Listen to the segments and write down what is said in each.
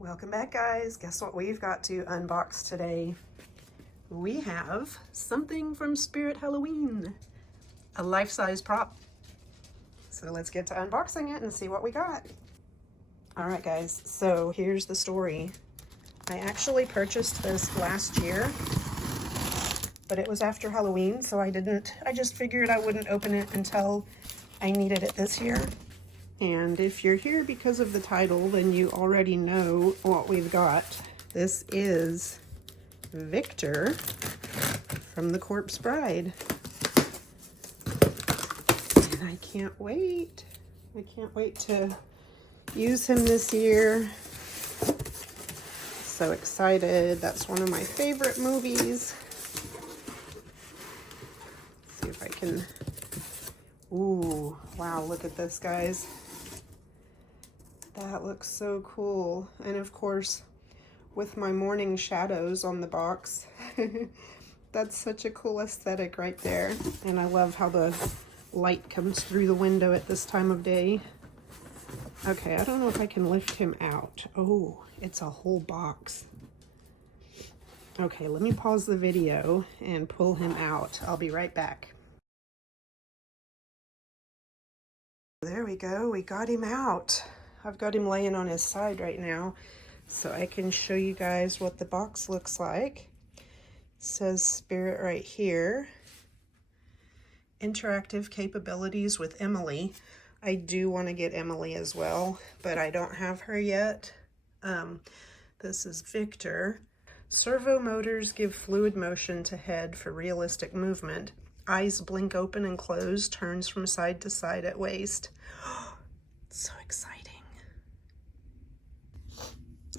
Welcome back, guys. Guess what we've got to unbox today? We have something from Spirit Halloween, a life-size prop. So let's get to unboxing it and see what we got. All right, guys, so here's the story. I actually purchased this last year, but it was after Halloween, so I just figured I wouldn't open it until I needed it this year. And if you're here because of the title, then you already know what we've got. This is Victor from The Corpse Bride. And I can't wait. I can't wait to use him this year. So excited. That's one of my favorite movies. Let's see if I can... Ooh, wow, look at this, guys. That looks so cool. And of course, with my morning shadows on the box, that's such a cool aesthetic right there. And I love how the light comes through the window at this time of day. Okay, I don't know if I can lift him out. Oh, it's a whole box. Okay, let me pause the video and pull him out. I'll be right back. There we go, we got him out. I've got him laying on his side right now, so I can show you guys what the box looks like. It says Spirit right here. Interactive capabilities with Emily. I do want to get Emily as well, but I don't have her yet. This is Victor. Servo motors give fluid motion to head for realistic movement. Eyes blink open and close, turns from side to side at waist. So exciting.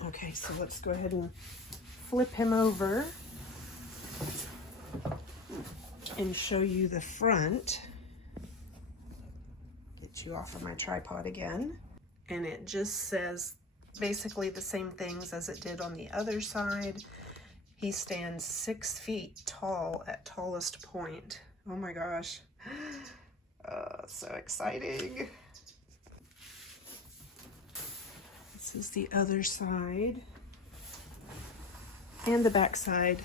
Okay, so let's go ahead and flip him over and show you the front. Get you off of my tripod again. And it just says basically the same things as it did on the other side. He stands 6 feet tall at tallest point. Oh my gosh, so exciting. This is the other side. And the back side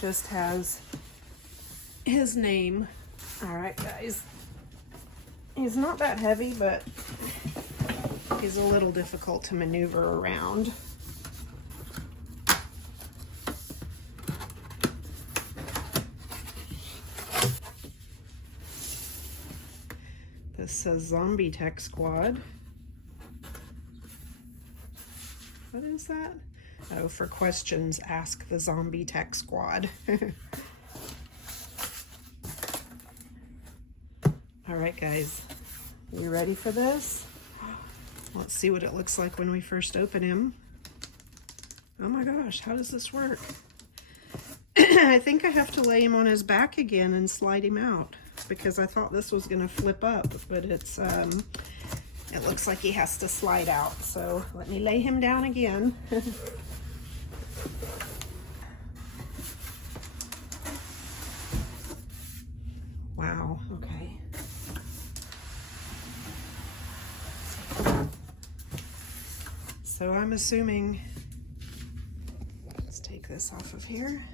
just has his name. All right, guys. He's not that heavy, but he's a little difficult to maneuver around. This says Zombie Tech Squad. What is that? Oh, for questions, ask the Zombie Tech Squad. All right, guys, you ready for this? Let's see what it looks like when we first open him. Oh my gosh, how does this work? I think I have to lay him on his back again and slide him out, because I thought this was gonna flip up, but it's it looks like he has to slide out. So let me lay him down again. Wow, okay. So I'm assuming, let's take this off of here.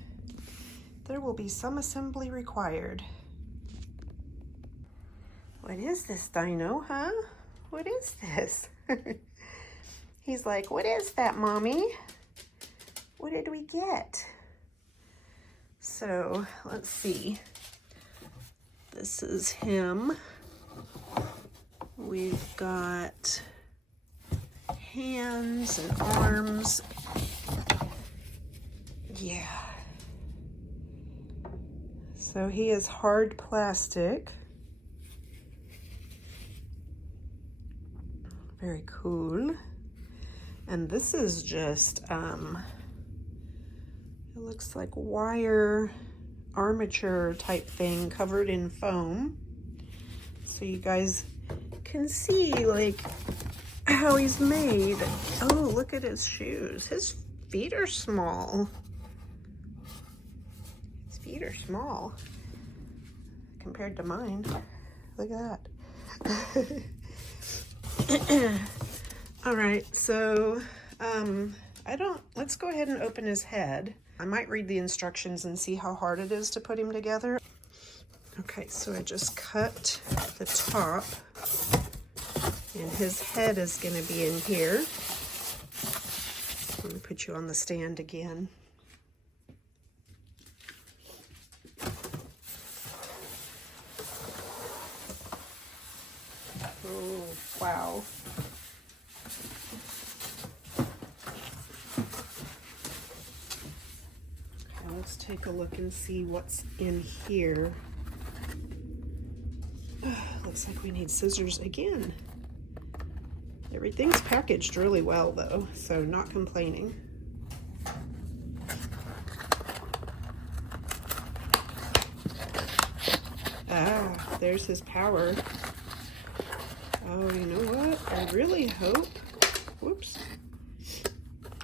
There will be some assembly required. What is this dino, huh? What is this? He's like, what is that, Mommy? What did we get? So, let's see. This is him. We've got hands and arms. Yeah. So he is hard plastic. Very cool. And this is just, it looks like wire armature type thing covered in foam. So you guys can see like how he's made. Oh, look at his shoes. His feet are small. His feet are small compared to mine. Look at that. All right, so let's go ahead and open his head. I might read the instructions and see how hard it is to put him together. Okay, so I just cut the top, and his head is going to be in here. I'm going to put you on the stand again. Oh, wow. Okay, let's take a look and see what's in here. Looks like we need scissors again. Everything's packaged really well though, so not complaining. Ah, there's his power. Oh, you know what? I really hope, whoops.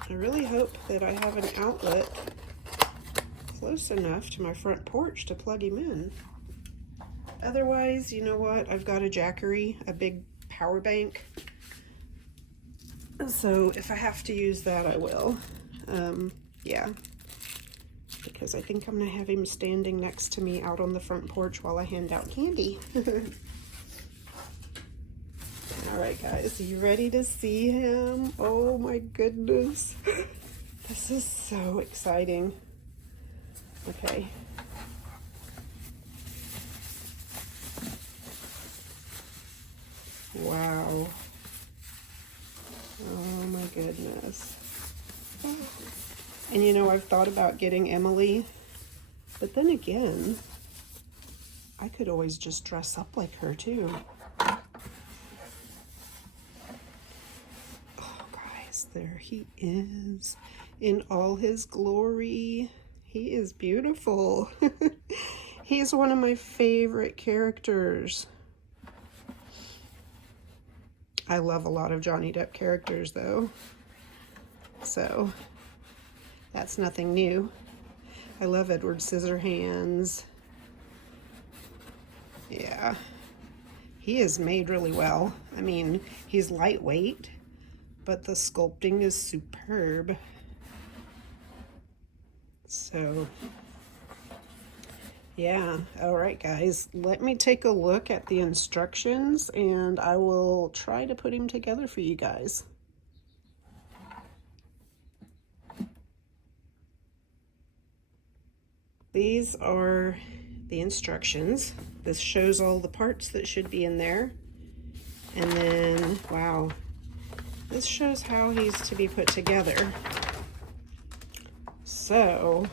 I really hope that I have an outlet close enough to my front porch to plug him in. Otherwise, you know what? I've got a Jackery, a big power bank. So if I have to use that, I will. Yeah. Because I think I'm going to have him standing next to me out on the front porch while I hand out candy. All right, guys, are you ready to see him? Oh my goodness. This is so exciting. Okay. Wow. Oh my goodness. And you know, I've thought about getting Emily, but then again, I could always just dress up like her too. Oh guys, there he is in all his glory. He is beautiful. He's one of my favorite characters. I love a lot of Johnny Depp characters though, so that's nothing new. I love Edward Scissorhands. Yeah, he is made really well. I mean, he's lightweight, but the sculpting is superb. So yeah, all right guys, let me take a look at the instructions and I will try to put him together for you guys. These are the instructions. This shows all the parts that should be in there. And then, wow, this shows how he's to be put together. So,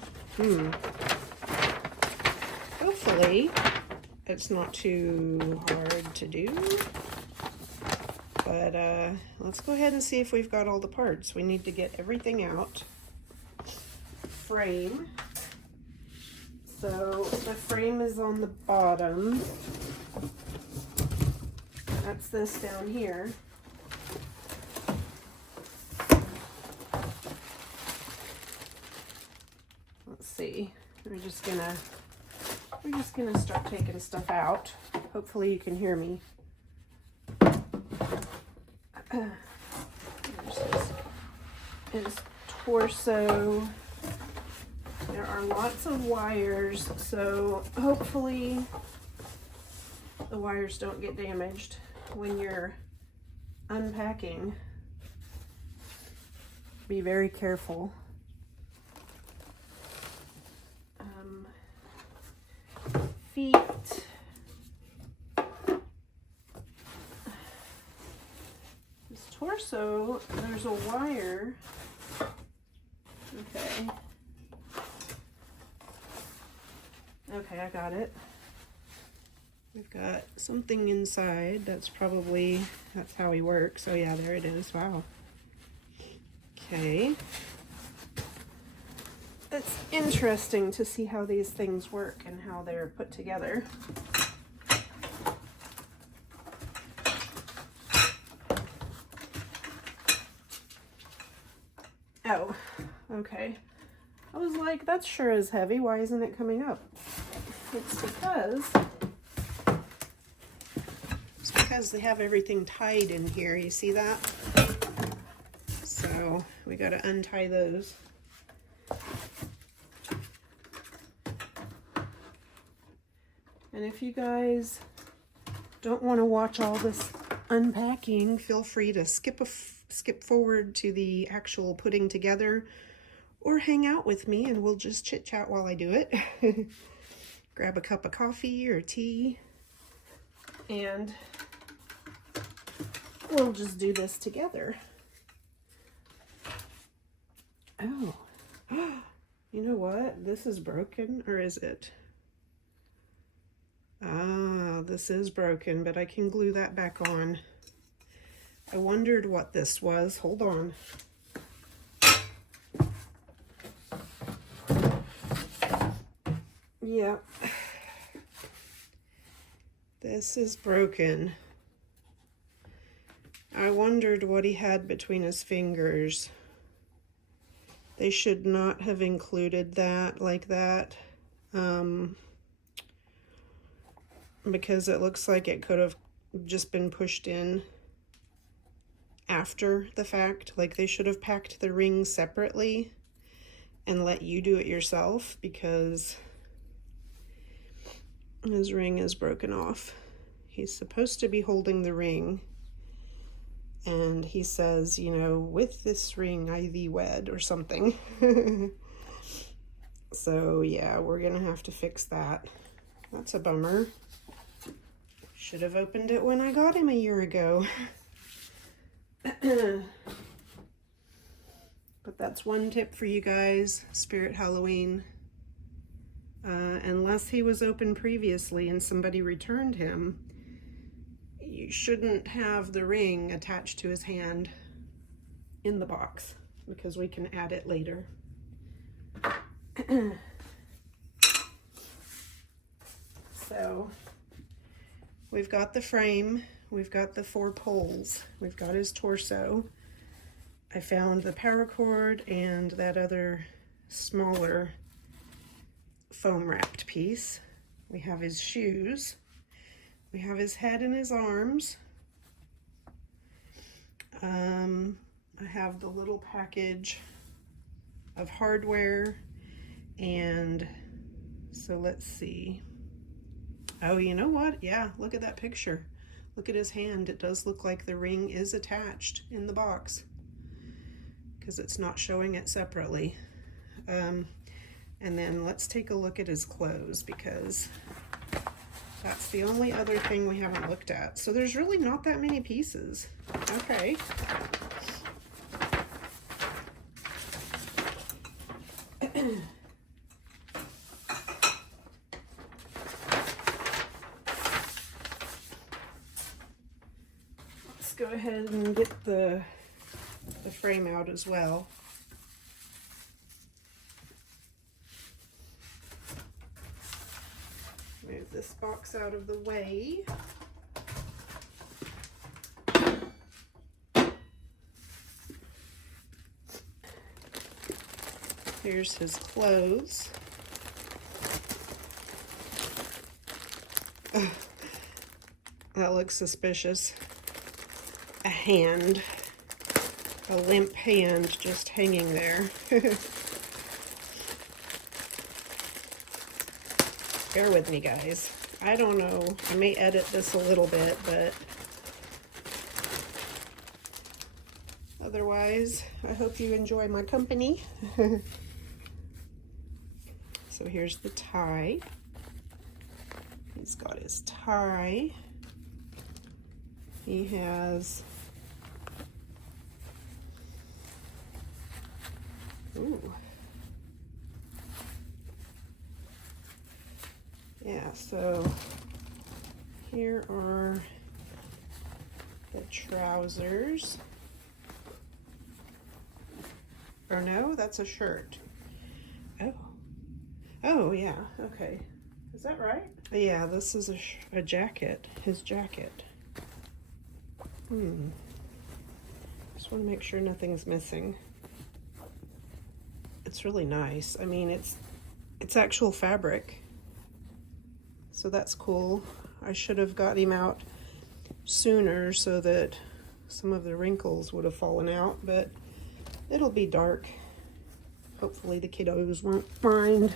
hopefully it's not too hard to do, but let's go ahead and see if we've got all the parts. We need to get everything out. Frame. So the frame is on the bottom. That's this down here. Let's see. We're just gonna start taking stuff out. Hopefully you can hear me. There's his torso. There are lots of wires, so hopefully the wires don't get damaged when you're unpacking. Be very careful. Feet. His torso, there's a wire. Okay. Okay, I got it. We've got something inside. That's how he works. Oh yeah, there it is. Wow. Okay. It's interesting to see how these things work and how they're put together. Oh, okay. I was like, that sure is heavy. Why isn't it coming up? It's because they have everything tied in here. You see that? So we got to untie those. And if you guys don't want to watch all this unpacking, feel free to skip forward to the actual putting together, or hang out with me and we'll just chit chat while I do it. Grab a cup of coffee or tea and we'll just do this together. Oh, you know what? This is broken, or is it? Ah, this is broken, but I can glue that back on. I wondered what this was. Hold on. Yeah. This is broken. I wondered what he had between his fingers. They should not have included that like that. Because it looks like it could have just been pushed in after the fact. Like they should have packed the ring separately and let you do it yourself, because his ring is broken off. He's supposed to be holding the ring, and he says, you know, with this ring I thee wed or something. So yeah, we're gonna have to fix that. That's a bummer. Should have opened it when I got him a year ago. But that's one tip for you guys, Spirit Halloween. Unless he was open previously and somebody returned him, you shouldn't have the ring attached to his hand in the box, because we can add it later. So we've got the frame, we've got the 4 poles, we've got his torso. I found the paracord and that other smaller foam wrapped piece. We have his shoes. We have his head and his arms. I have the little package of hardware, and so let's see. Oh, you know what? Yeah, look at that picture. Look at his hand. It does look like the ring is attached in the box, because it's not showing it separately. And then let's take a look at his clothes, because that's the only other thing we haven't looked at. So there's really not that many pieces. Okay. Let's go ahead and get the frame out as well. Move this box out of the way. Here's his clothes. Ugh, that looks suspicious. A hand, a limp hand just hanging there. Bear with me, guys. I don't know. I may edit this a little bit, but otherwise, I hope you enjoy my company. So here's the tie. He's got his tie. He has, ooh. Yeah, so here are the trousers. Or no, that's a shirt. Oh. Oh, yeah, okay. Is that right? Yeah, this is a jacket, his jacket. Just want to make sure nothing's missing. It's really nice. I mean, it's actual fabric. So that's cool. I should have got him out sooner so that some of the wrinkles would have fallen out, but It'll be dark. Hopefully the kiddos won't mind.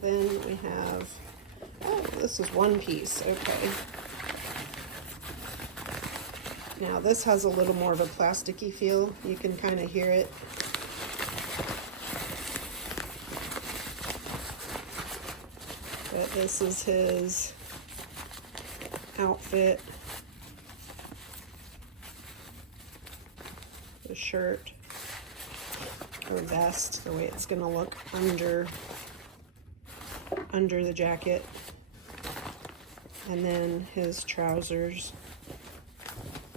Then we have, oh, this is one piece, okay. Now this has a little more of a plasticky feel. You can kind of hear it. But this is his outfit. The shirt or vest, the way it's gonna look under the jacket. And then his trousers.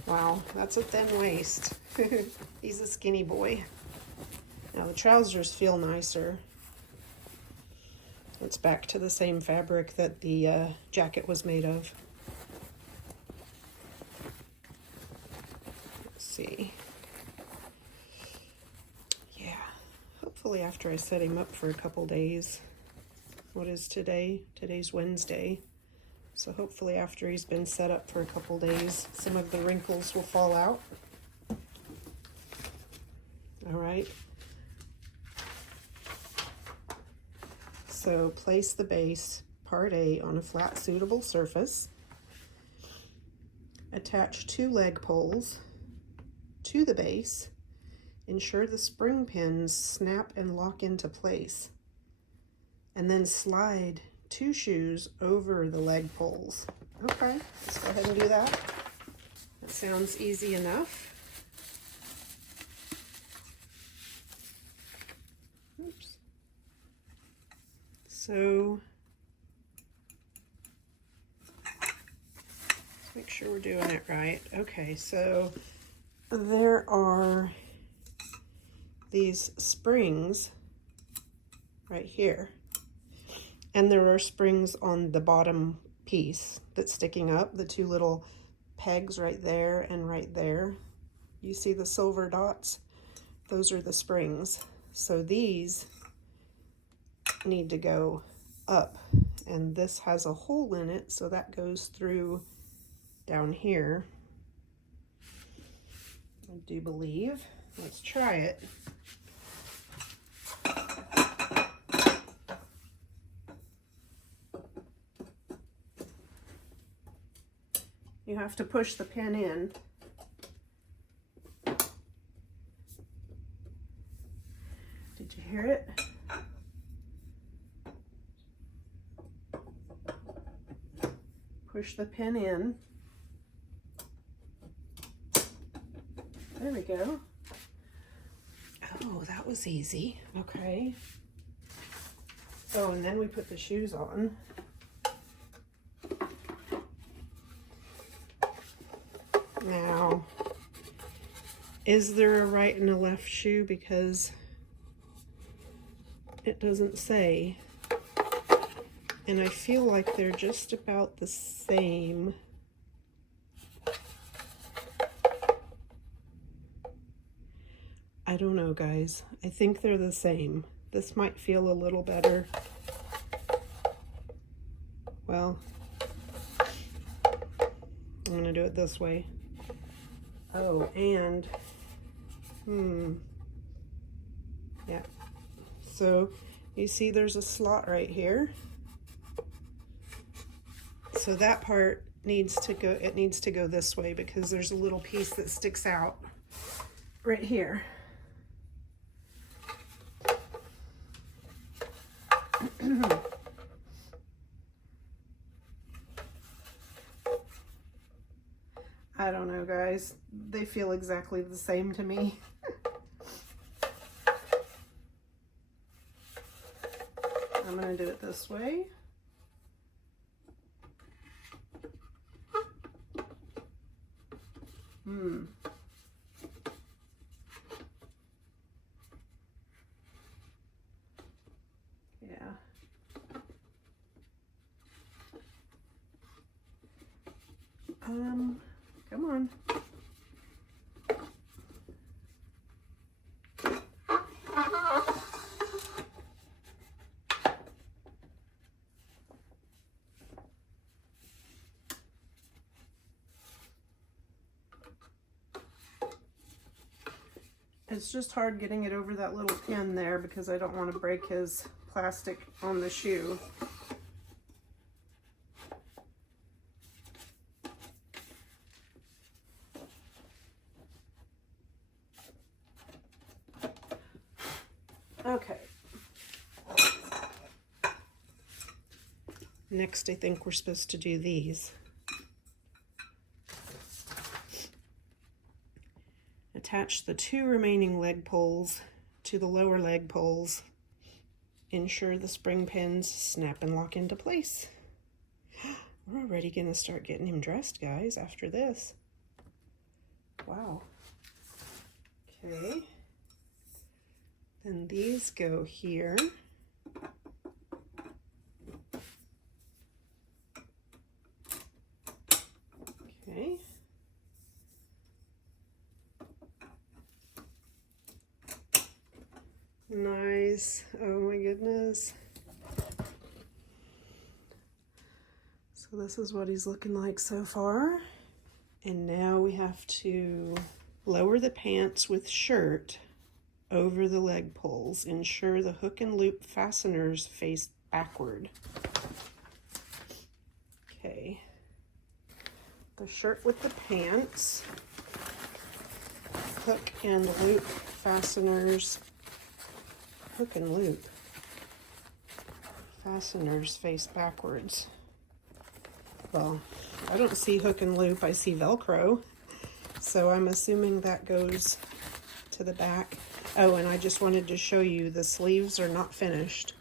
Wow, that's a thin waist. He's a skinny boy. Now the trousers feel nicer. It's back to the same fabric that the jacket was made of. Let's see. Yeah, hopefully after I set him up for a couple days. What is today? Today's Wednesday. So hopefully after he's been set up for a couple days, some of the wrinkles will fall out. All right. So place the base, part A, on a flat suitable surface. Attach 2 leg poles to the base. Ensure the spring pins snap and lock into place. And then slide 2 shoes over the leg poles. Okay, let's go ahead and do that. That sounds easy enough. Oops. So, let's make sure we're doing it right. Okay, so there are these springs right here. And there are springs on the bottom piece that's sticking up, the 2 little pegs right there and right there. You see the silver dots? Those are the springs. So these need to go up, and this has a hole in it, so that goes through down here, I do believe. Let's try it. You have to push the pin in. Did you hear it? Push the pin in. There we go. Oh, that was easy. Okay. Oh, and then we put the shoes on. Now, is there a right and a left shoe? Because it doesn't say. And I feel like they're just about the same. I don't know, guys. I think they're the same. This might feel a little better. Well, I'm going to do it this way. Oh, and, yeah. So, you see there's a slot right here. So that part needs to go, it needs to go this way because there's a little piece that sticks out right here. I don't know, guys. They feel exactly the same to me. I'm going to do it this way. Yeah. Come on. It's just hard getting it over that little pin there because I don't want to break his plastic on the shoe. Okay. Next, I think we're supposed to do these. Attach the 2 remaining leg poles to the lower leg poles. Ensure the spring pins snap and lock into place. We're already going to start getting him dressed, guys, after this. Wow. Okay. Then these go here. Okay. Nice. Oh my goodness. So this is what he's looking like so far. And now we have to lower the pants with shirt over the leg poles. Ensure the hook and loop fasteners face backward. Okay. The shirt with the pants. Hook and loop fasteners. Hook and loop fasteners face backwards. Well, I don't see hook and loop, I see Velcro. So I'm assuming that goes to the back. Oh, and I just wanted to show you the sleeves are not finished.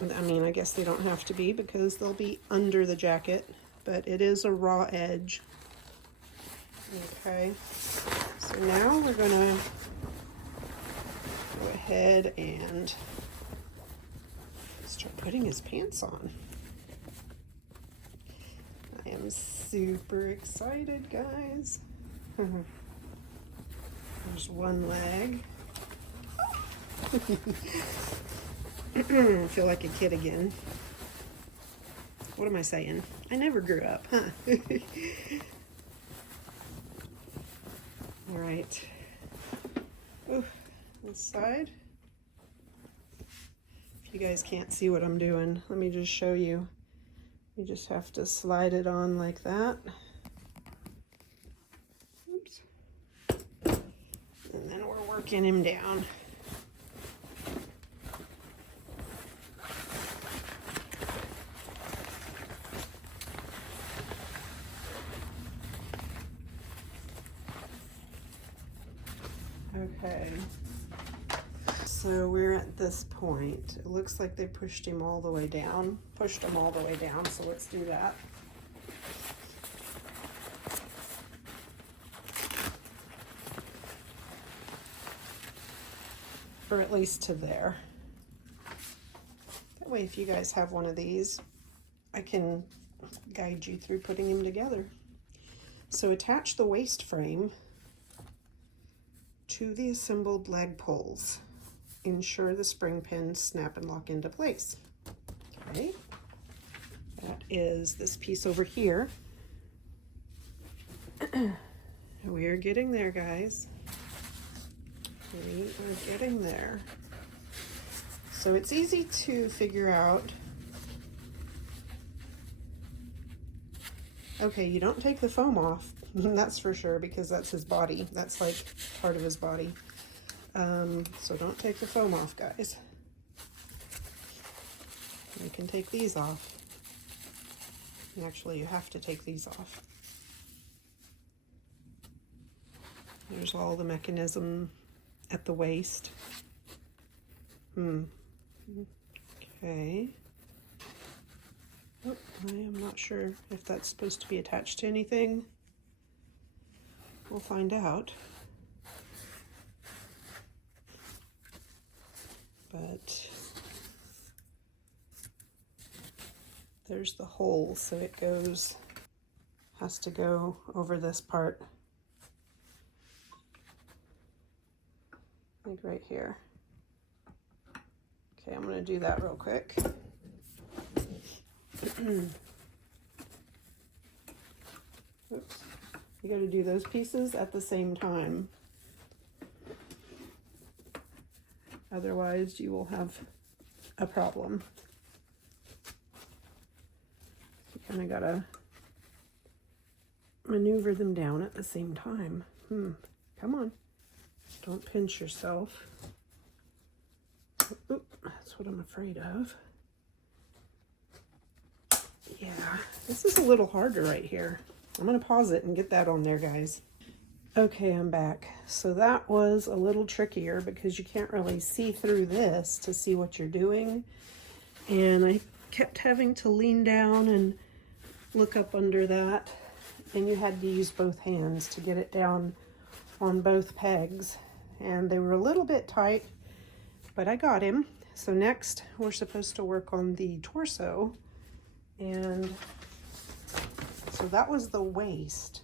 I mean, I guess they don't have to be because they'll be under the jacket, but it is a raw edge. Okay, so now we're gonna go ahead and start putting his pants on. I am super excited, guys. There's one leg. I feel like a kid again. What am I saying? I never grew up, huh? All right. Oh, this side. If you guys can't see what I'm doing, let me just show you. You just have to slide it on like that. Oops. And then we're working him down. Okay, so we're at this point. It looks like they pushed him all the way down. So let's do that. Or at least to there. That way, if you guys have one of these, I can guide you through putting them together. So attach the waist frame to the assembled leg poles. Ensure the spring pins snap and lock into place. Okay, that is this piece over here. We are getting there, guys. We are getting there. So it's easy to figure out. Okay, you don't take the foam off. That's for sure, because that's his body. That's like part of his body. So don't take the foam off, guys. You can take these off. And actually, you have to take these off. There's all the mechanism at the waist. Okay. Oh, I am not sure if that's supposed to be attached to anything. We'll find out. But there's the hole, so it has to go over this part. Like right here. Okay, I'm gonna do that real quick. Oops. You got to do those pieces at the same time. Otherwise, you will have a problem. You kind of gotta maneuver them down at the same time. Come on. Don't pinch yourself. Oop, that's what I'm afraid of. Yeah, this is a little harder right here. I'm gonna pause it and get that on there, guys. Okay, I'm back. So that was a little trickier because you can't really see through this to see what you're doing. And I kept having to lean down and look up under that. And you had to use both hands to get it down on both pegs. And they were a little bit tight, but I got him. So next we're supposed to work on the torso. And so that was the waist.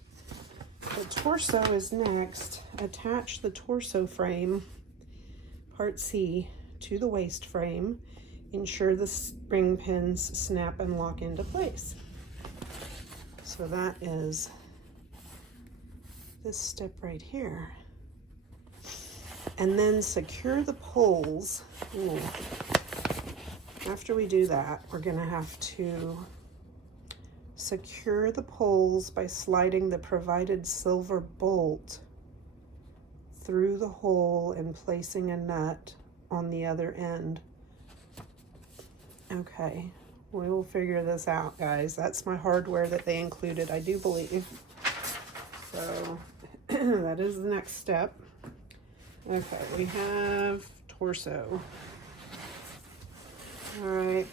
The torso is next. Attach the torso frame, part C, to the waist frame. Ensure the spring pins snap and lock into place. So that is this step right here. And then secure the poles. Ooh. After we do that, we're gonna have to secure the poles by sliding the provided silver bolt through the hole and placing a nut on the other end. Okay, we will figure this out, guys. That's my hardware that they included, I do believe. So that is the next step. Okay, we have torso. All right,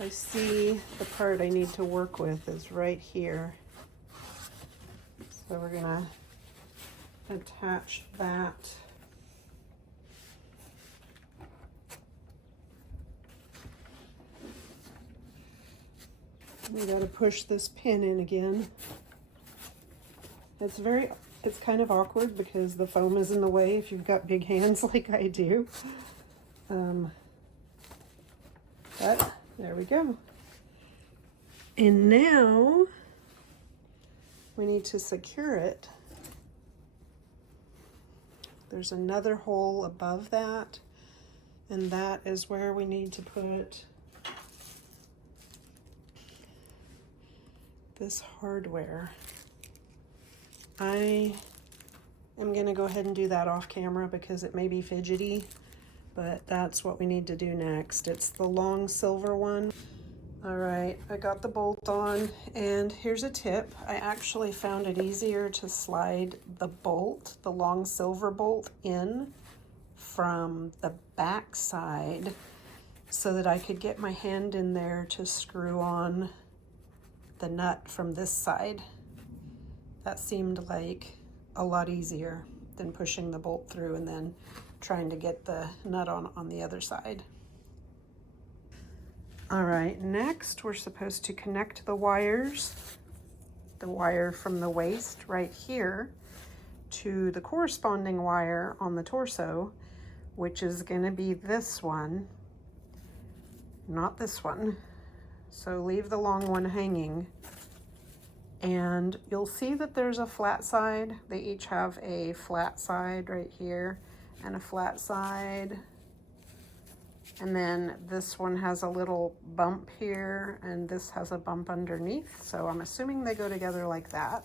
I see the part I need to work with is right here. So we're gonna attach that. We gotta push this pin in again. It's kind of awkward because the foam is in the way if you've got big hands like I do. But there we go. And now we need to secure it. There's another hole above that, and that is where we need to put this hardware. I am gonna go ahead and do that off camera because it may be fidgety, but that's what we need to do next. It's the long silver one. All right, I got the bolt on, and here's a tip. I actually found it easier to slide the bolt, the long silver bolt, in from the back side so that I could get my hand in there to screw on the nut from this side. That seemed like a lot easier than pushing the bolt through and then trying to get the nut on the other side. All right, next we're supposed to connect the wires, the wire from the waist right here to the corresponding wire on the torso, which is gonna be this one, not this one. So leave the long one hanging. And you'll see that there's a flat side. They each have a flat side right here and a flat side. And then this one has a little bump here and this has a bump underneath. So I'm assuming they go together like that.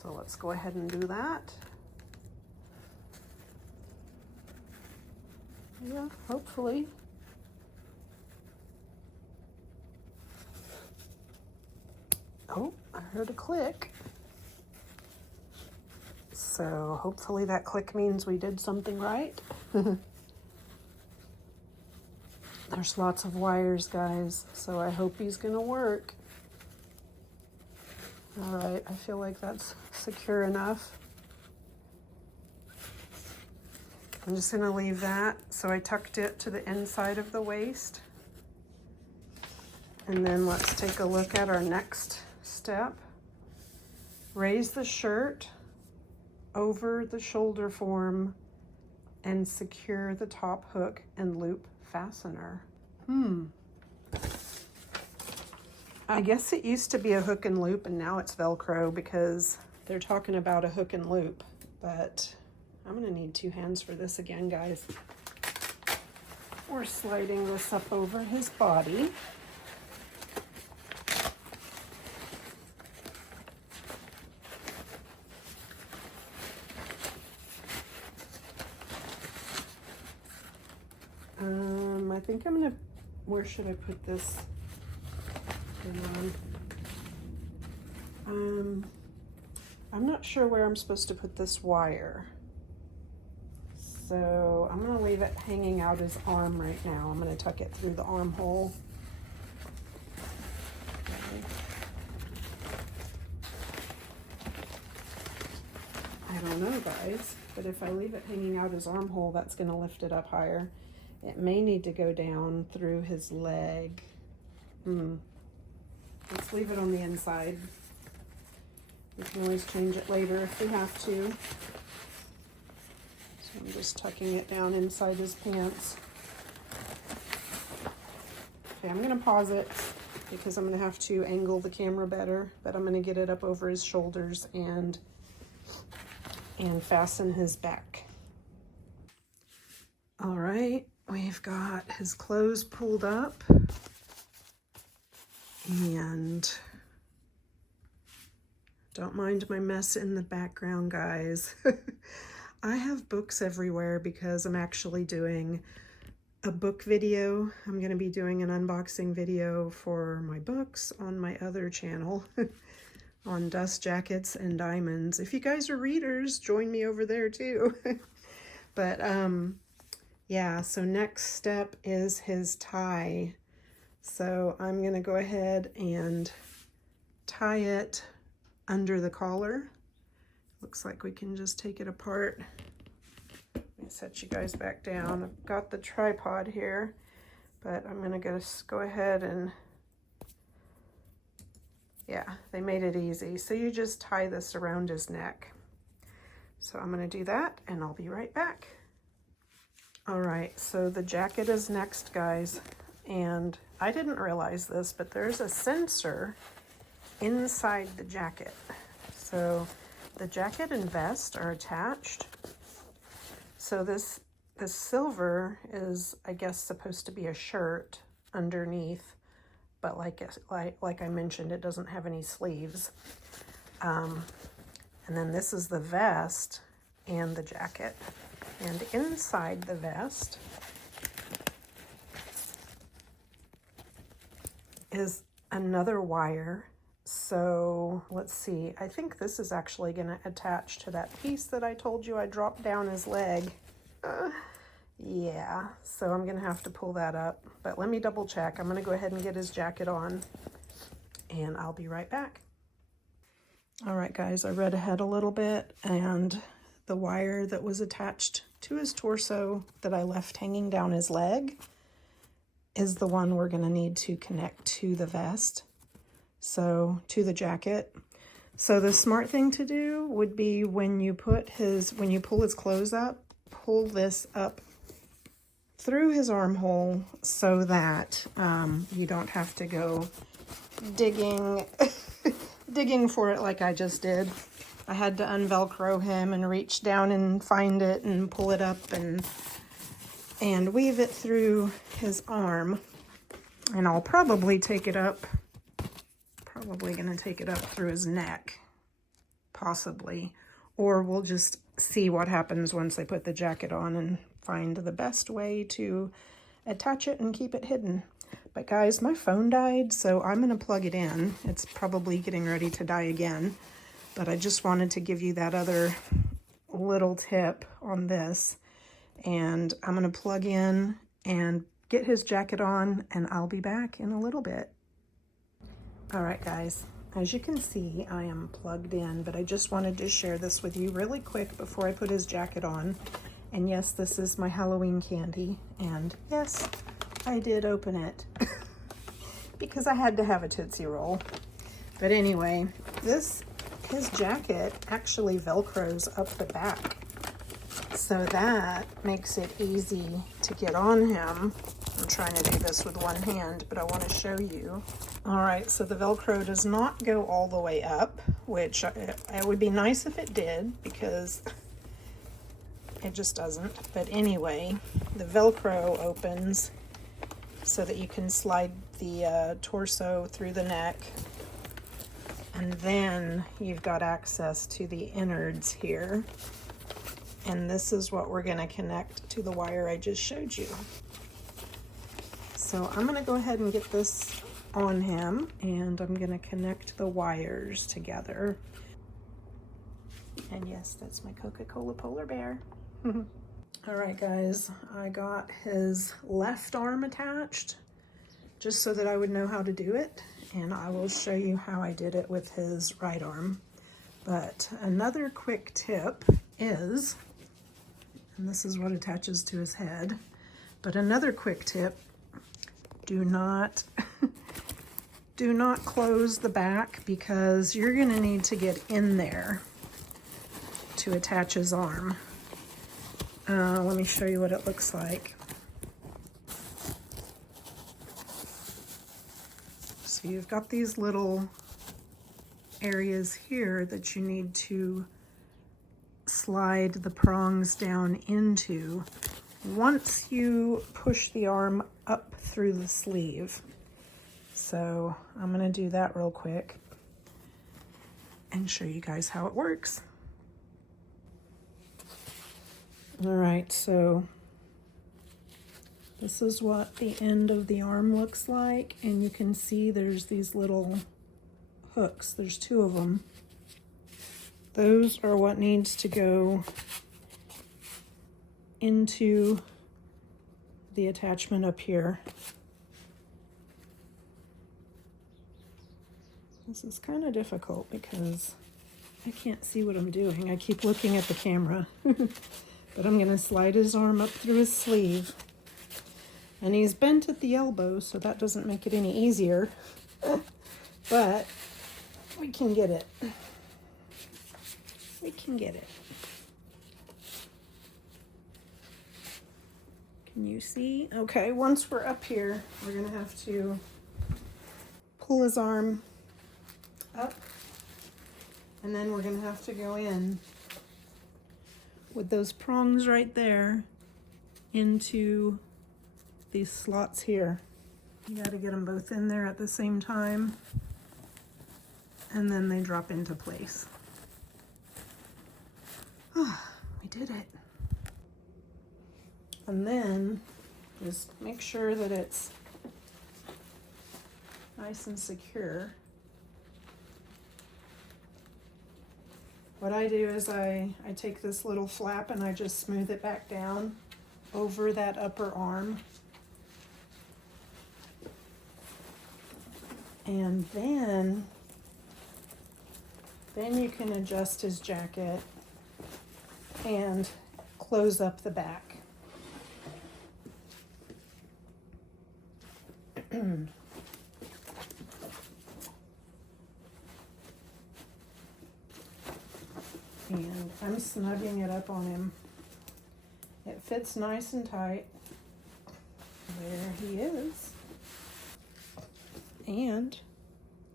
So let's go ahead and do that. Yeah, hopefully. Oh, I heard a click. So hopefully that click means we did something right. There's lots of wires, guys, so I hope he's gonna work. All right, I feel like that's secure enough. I'm just gonna leave that. So I tucked it to the inside of the waist. And then let's take a look at our next step. Raise the shirt over the shoulder form and secure the top hook and loop fastener. I guess it used to be a hook and loop and now it's Velcro because they're talking about a hook and loop, but I'm gonna need two hands for this again, guys. We're sliding this up over his body. I think I'm gonna, where should I put this? I'm not sure where I'm supposed to put this wire. So I'm gonna leave it hanging out his arm right now. I'm gonna tuck it through the armhole. I don't know, guys, but if I leave it hanging out his armhole, that's gonna lift it up higher. It may need to go down through his leg. Let's leave it on the inside. We can always change it later if we have to. So I'm just tucking it down inside his pants. Okay, I'm gonna pause it because I'm gonna have to angle the camera better, but I'm gonna get it up over his shoulders and fasten his back. All right, we've got his clothes pulled up, and don't mind my mess in the background, guys. I have books everywhere because I'm actually doing a book video. I'm going to be doing an unboxing video for my books on my other channel on dust jackets and diamonds. If you guys are readers, join me over there too. But yeah, so next step is his tie. So I'm going to go ahead and tie it under the collar. Looks like we can just take it apart. Let me set you guys back down. I've got the tripod here, but I'm gonna go ahead and, yeah, they made it easy. So you just tie this around his neck. So I'm gonna do that and I'll be right back. All right, so the jacket is next, guys. And I didn't realize this, but there's a sensor inside the jacket. So the jacket and vest are attached. So this silver is, I guess, supposed to be a shirt underneath, but like I mentioned, it doesn't have any sleeves. And then this is the vest and the jacket. And inside the vest is another wire. So let's see, I think this is actually going to attach to that piece that I told you I dropped down his leg. Yeah, so I'm going to have to pull that up, but let me double check. I'm going to go ahead and get his jacket on and I'll be right back. All right, guys, I read ahead a little bit, and the wire that was attached to his torso that I left hanging down his leg is the one we're going to need to connect to the vest. So to the jacket. So the smart thing to do would be when you pull his clothes up, pull this up through his armhole so that you don't have to go digging for it like I just did. I had to unvelcro him and reach down and find it and pull it up and weave it through his arm. And I'll probably take it up. Probably going to take it up through his neck, possibly, or we'll just see what happens once I put the jacket on and find the best way to attach it and keep it hidden. But guys, my phone died, so I'm going to plug it in. It's probably getting ready to die again, but I just wanted to give you that other little tip on this. And I'm going to plug in and get his jacket on, and I'll be back in a little bit. All right, guys, as you can see, I am plugged in, but I just wanted to share this with you really quick before I put his jacket on. And yes, this is my Halloween candy. And yes, I did open it because I had to have a Tootsie Roll. But anyway, his jacket actually Velcros up the back. So that makes it easy to get on him. I'm trying to do this with one hand, but I want to show you. All right, so the Velcro does not go all the way up, which it would be nice if it did, because it just doesn't. But anyway, the Velcro opens so that you can slide the torso through the neck. And then you've got access to the innards here. And this is what we're going to connect to the wire I just showed you. So I'm going to go ahead and get this on him, and I'm going to connect the wires together. And yes, that's my Coca-Cola polar bear. All right, guys, I got his left arm attached just so that I would know how to do it. And I will show you how I did it with his right arm. But another quick tip is, and this is what attaches to his head, but another quick tip, do not close the back, because you're gonna need to get in there to attach his arm. Let me show you what it looks like. So you've got these little areas here that you need to slide the prongs down into once you push the arm up through the sleeve. So I'm going to do that real quick and show you guys how it works. All right, so this is what the end of the arm looks like, and you can see there's these little hooks. There's 2 of them. Those are what needs to go into the attachment up here. This is kind of difficult because I can't see what I'm doing. I keep looking at the camera. But I'm going to slide his arm up through his sleeve. And he's bent at the elbow, so that doesn't make it any easier. But we can get it. We can get it. Can you see? Okay, once we're up here, we're going to have to pull his arm up. And then we're going to have to go in with those prongs right there into these slots here. You got to get them both in there at the same time, and then they drop into place. Oh, we did it. And then just make sure that it's nice and secure. What I do is I take this little flap and I just smooth it back down over that upper arm. And then you can adjust his jacket and close up the back. And I'm snugging it up on him. It fits nice and tight. There he is. And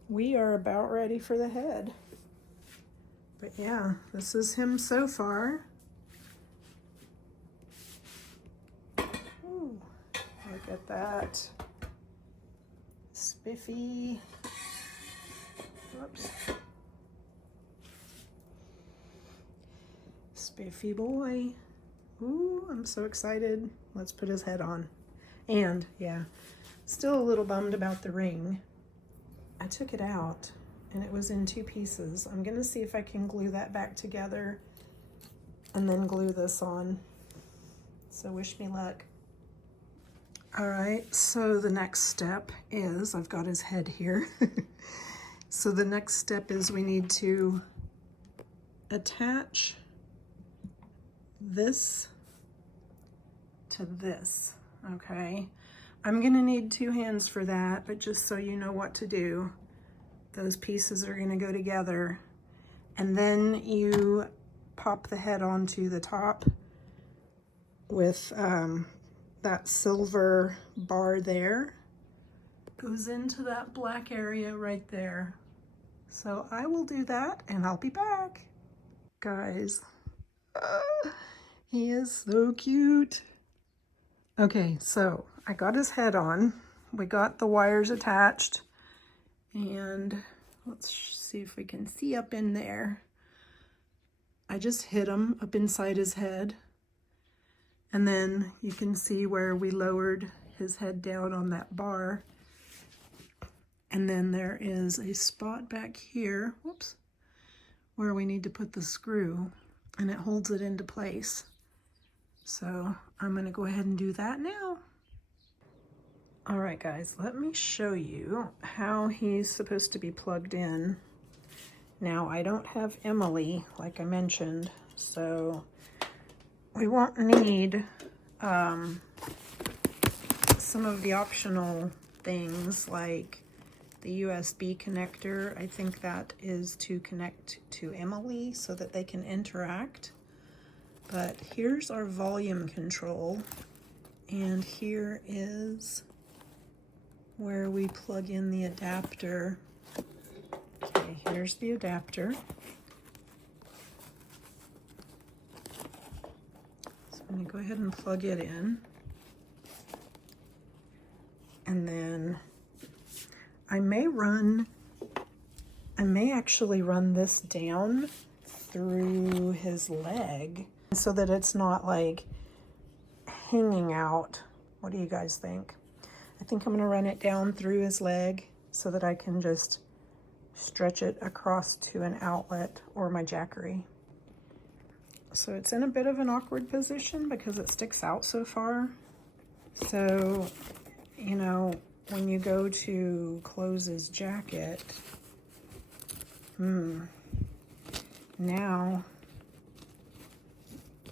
we are about ready for the head. But yeah, this is him so far. Ooh, look at that. Spiffy. Whoops. Spiffy boy. Ooh, I'm so excited. Let's put his head on. And yeah, still a little bummed about the ring. I took it out and it was in 2 pieces. I'm gonna see if I can glue that back together and then glue this on. So wish me luck. All right, so the next step is, I've got his head here. So the next step is we need to attach this to this, okay? I'm gonna need 2 hands for that, but just so you know what to do, those pieces are gonna go together, and then you pop the head onto the top with that silver bar there. Goes into that black area right there. So I will do that and I'll be back. Guys, He is so cute. Okay, so I got his head on. We got the wires attached. And let's see if we can see up in there. I just hit him up inside his head. And then you can see where we lowered his head down on that bar. And then there is a spot back here, whoops, where we need to put the screw, and it holds it into place. So I'm gonna go ahead and do that now. All right, guys, let me show you how he's supposed to be plugged in. Now, I don't have Emily, like I mentioned, so we won't need some of the optional things like the USB connector. I think that is to connect to Emily so that they can interact. But here's our volume control, and here is where we plug in the adapter. Okay, here's the adapter. So I'm gonna go ahead and plug it in. And then I may actually run this down through his leg so that it's not like hanging out. What do you guys think? I think I'm gonna run it down through his leg so that I can just stretch it across to an outlet or my jackery. So it's in a bit of an awkward position because it sticks out so far. So, you know, when you go to close his jacket, now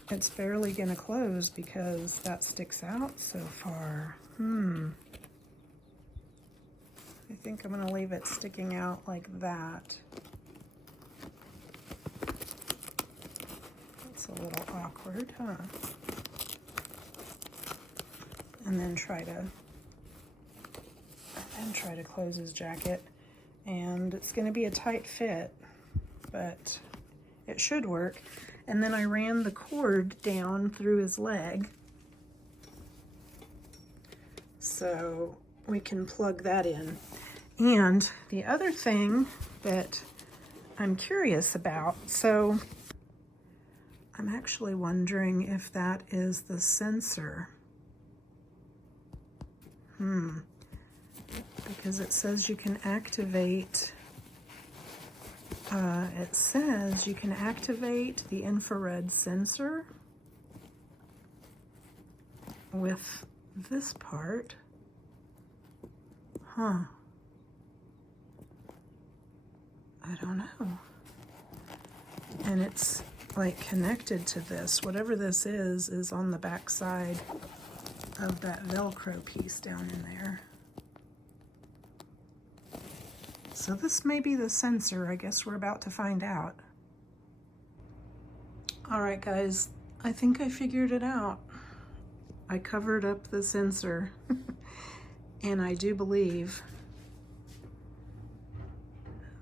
it's barely gonna close because that sticks out so far. I think I'm gonna leave it sticking out like that. It's a little awkward, huh? And then try to close his jacket. And it's gonna be a tight fit, but it should work. And then I ran the cord down through his leg, so we can plug that in. And the other thing that I'm curious about, so I'm actually wondering if that is the sensor. Because it says you can activate, the infrared sensor with this part. I don't know. And it's like connected to this. Whatever this is on the back side of that Velcro piece down in there. So this may be the sensor. I guess we're about to find out. All right, guys, I think I figured it out. I covered up the sensor and I do believe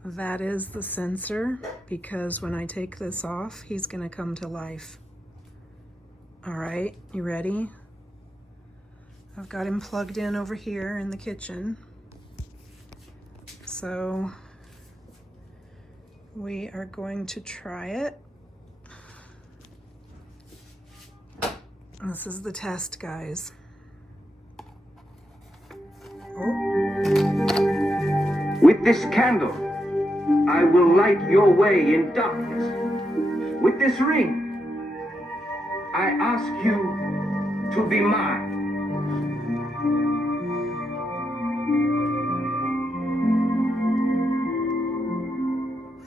that is the sensor, because when I take this off, he's gonna come to life. All right, you ready? I've got him plugged in over here in the kitchen. So we are going to try it. This is the test, guys. With this candle, I will light your way in darkness. With this ring, I ask you to be mine.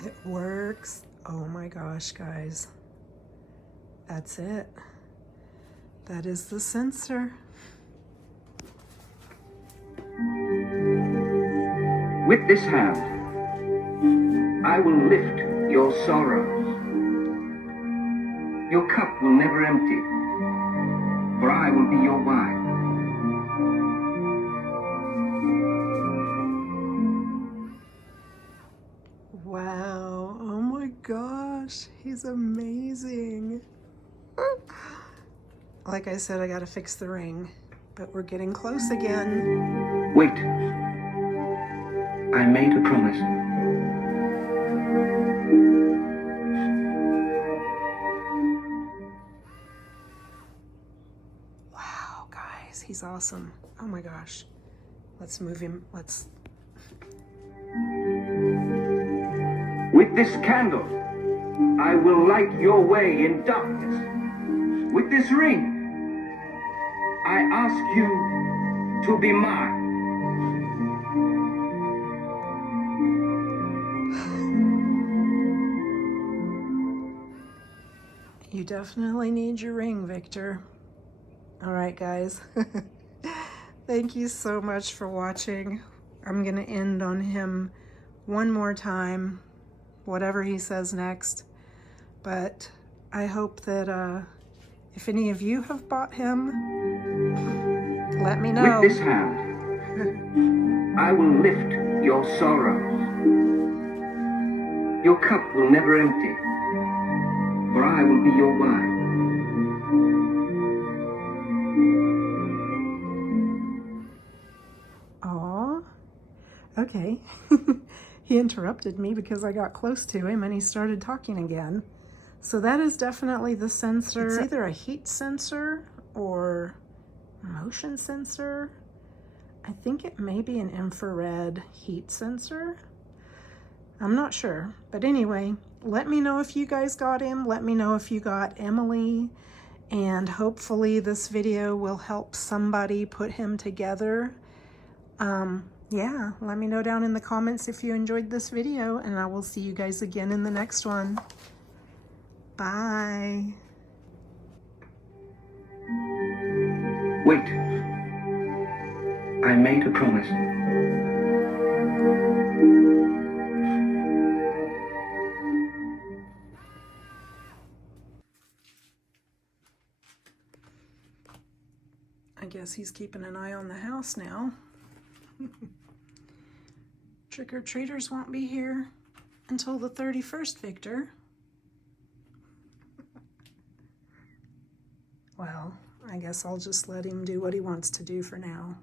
It works. Oh my gosh, guys. That's it. That is the sensor. With this hand, I will lift your sorrows. Your cup will never empty, for I will be your wine. Wow, oh my gosh, he's amazing. Like I said, I gotta fix the ring, but we're getting close again. Wait. I made a promise. Wow, guys, he's awesome. Oh my gosh. Let's move him. Let's... With this candle, I will light your way in darkness. With this ring, I ask you to be mine. You definitely need your ring, Victor. All right, guys. Thank you so much for watching. I'm gonna end on him one more time, whatever he says next. But I hope that if any of you have bought him, let me know. With this hand, I will lift your sorrows. Your cup will never empty, for I will be your wine. Aw, okay. He interrupted me because I got close to him and he started talking again. So that is definitely the sensor. It's either a heat sensor or motion sensor. I think it may be an infrared heat sensor. I'm not sure. But anyway, let me know if you guys got him. Let me know if you got Emily. And hopefully this video will help somebody put him together. Yeah, let me know down in the comments if you enjoyed this video, and I will see you guys again in the next one. Bye. Wait. I made a promise. I guess he's keeping an eye on the house now. Trick-or-treaters won't be here until the 31st, Victor. Well, I guess I'll just let him do what he wants to do for now.